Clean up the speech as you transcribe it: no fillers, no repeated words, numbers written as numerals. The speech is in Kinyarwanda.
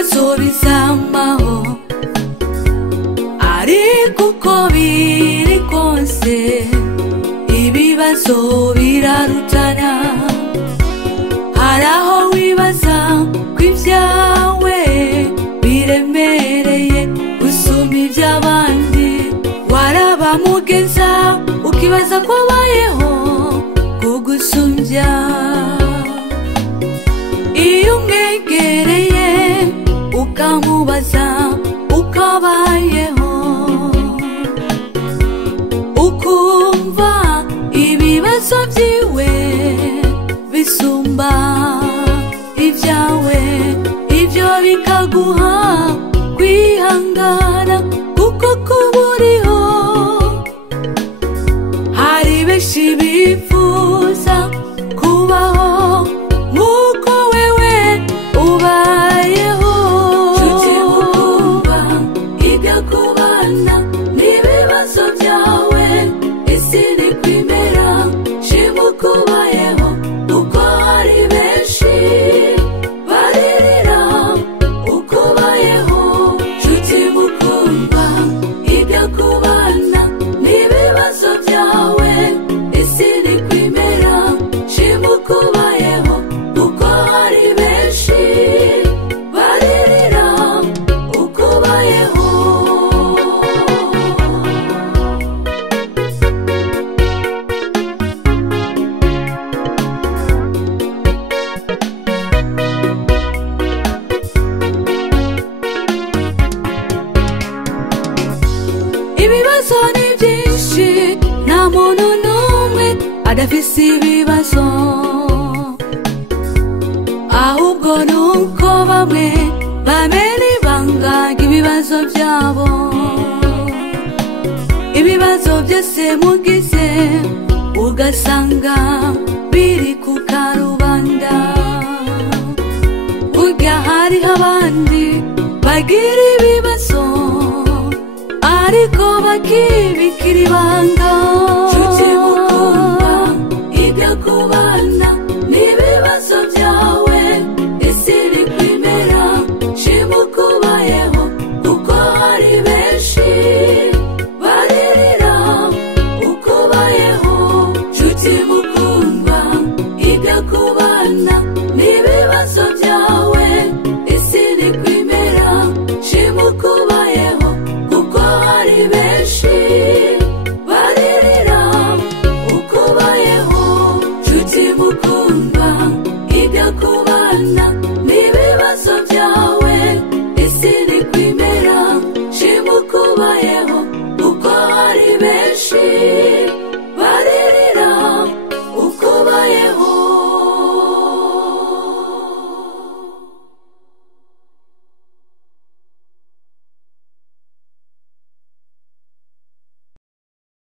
ibibazo bizamaho, ariko uko biri kose ibibazo birarutana. Hari aho wibaza ko ibyawe biremereye gusumba iby'abandi, waraba mugeza ukibaza ko abayeho kugusumbya. Iyo umwegereye ukamubaza uko abayeho, ukumva ibibazo byiwe bisumba ibyawe, ibyo bikaguha kwihangana kuko kuba uriho. Hari benshi bifuza kubaho nk'uko wewe ubayeho. Nshuti ukumva ibyo kubana n'ibibazo byawe, isi ni kwimera, shima uko ubayeho kuko hari benshi baririra uko ubayeho. Nshuti ukumva ibyo kubana n'ibibazo byawe, isi ni kwimera, shima uko ubayeho kuko hari benshi baririra uko ubayeho. Ibibazo ni byinshi, nta muntu n'umwe adafise ibibazo, ahubwo nuko bamwe bamena ibanga ibibazo byabo. Ibibazo byose mugize ugasanga biri ku karubanda, burya hariho abandi bagira ibibazo ariko bakibikira ibanga.